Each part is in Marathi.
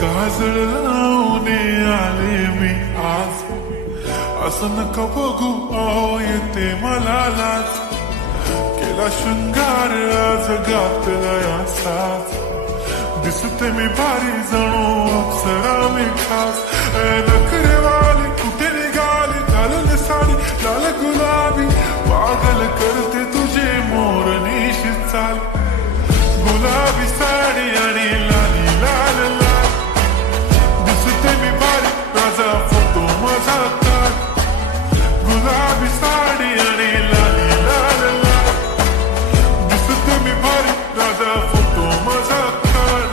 काजळ लावून आले मी आज, असं नका बघू अहो येते मला लाज. केला शृंगार आज घातला असाच, दिसते मी भारी जणू अप्सरा मी खास. नखरेवाली कुठे निघाली घालून साडी लाल गुलाबी, पागल करते तुझे मोरनीशी चाल. गुलाबी साडी आणि लाली लाल लाल, दिसते मी भारी राजा फोटो माझा काढ. गुलाबी साडी आणि लाली लाल लाल, दिसते मी भारी राजा फोटो माझा काढ.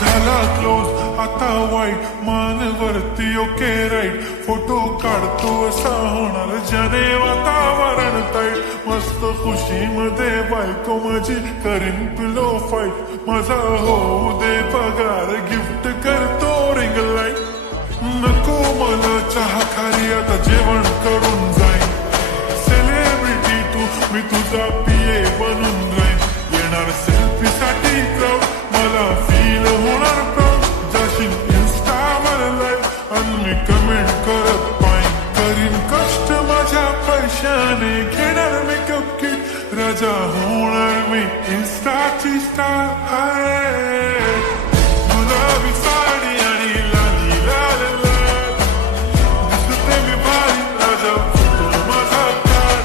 झाला क्लोज आता वाईट, मान वरती ओके राईट. फोटो काढतो असा होणार ज्याने वातावरण ताईट. मस्त खुशीमध्ये बायको माझी करीन पिलो फाईट. माझा होऊ दे पगार गिफ्ट करतो रिंग लाईट. नको मला चहा खाली आता जेवण करून जाईन. सेलिब्रिटी तू मी तुझा पिये बनून राहीन. येणार सेल्फी साठी क्राऊड मला फील होणार प्राऊड. जाशील इन्स्टावर लाईव्ह आणि मी कमेंट करत पाईन. करीन कष्ट माझ्या पैशाने घेणार मेकअप किट. राजा होणार मी इन्स्टाची स्टार. गुलाबी साडी आणि लाली लाल लाल, दिसते मी भारी राजा फोटो माझा काढ.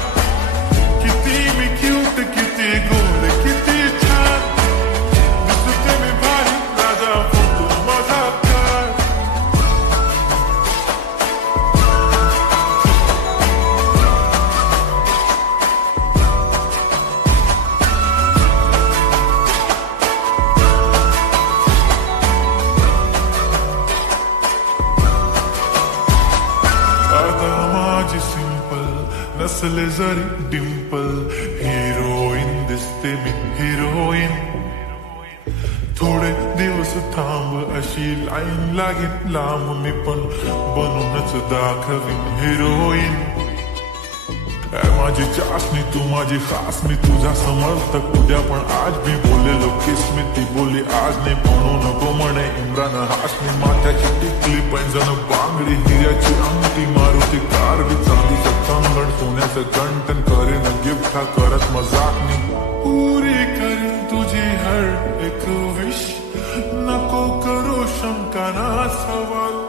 किती मी क्यूट किती गोड किती छान, दिसते मी भारी राजा फोटो माझा काढ. आता माझी सिंपल नसले जरी डिंपल, हिरोईन दिसते मी हिरोईन. थोडे दिवस थांब अशी लाईन लागेल लांब, मी पण बनूनच दाखवीन हिरोईन. माझी चाशनी तू माझी खास, मी तुझा समर्थक उद्या पण आज मी बोललेलो किस मी. ती बोली आज नाही म्हणू नको म्हणे इम्रान हाशमी. माथ्याची टिकली पैंजण बांगडी हिऱ्याची अंगठी, मारुती कार बी चांदीचं कंगण, सोन्याचं गंटन करेन गिफ्ट हा करत मजाक मी. पुरी करेन तुझी हर एक विश, नको करू शंका ना सवाल.